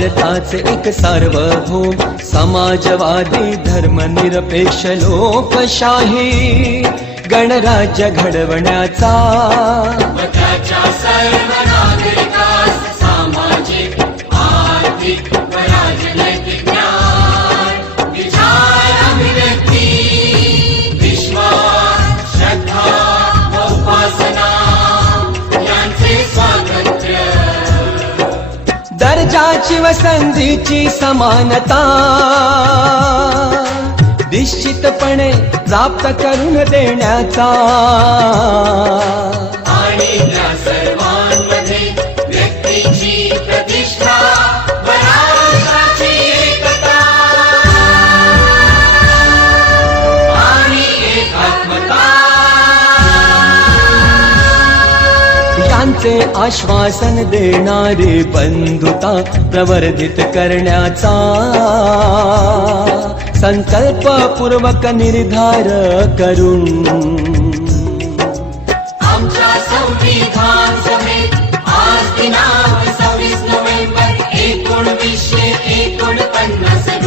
भारताचे एक सार्वभौम समाजवादी धर्मनिरपेक्ष लोकशाही गणराज्य घडवण्याचा व त्याच्या सर्व नागरिकास सामाजिक आर्थिक व राजनैतिक न्याय विचार अभिव्यक्ती विश्वास श्रद्धा व उपासना यांचे स्वातंत्र्य दर्जाची व संधीची समानता निश्चितपणे प्राप्त करून देण्याचा आणि त्या सर्वांमध्ये व्यक्तीची प्रतिष्ठा व राष्ट्राची एकता आणि एकात्मता यांचे आश्वासन देणारी बंधुता प्रवर्धित करण्याचा संकल्पपूर्वक निर्धार करून आमच्या संविधान सभेत आज दिनांक 26 नोव्हेंबर 1949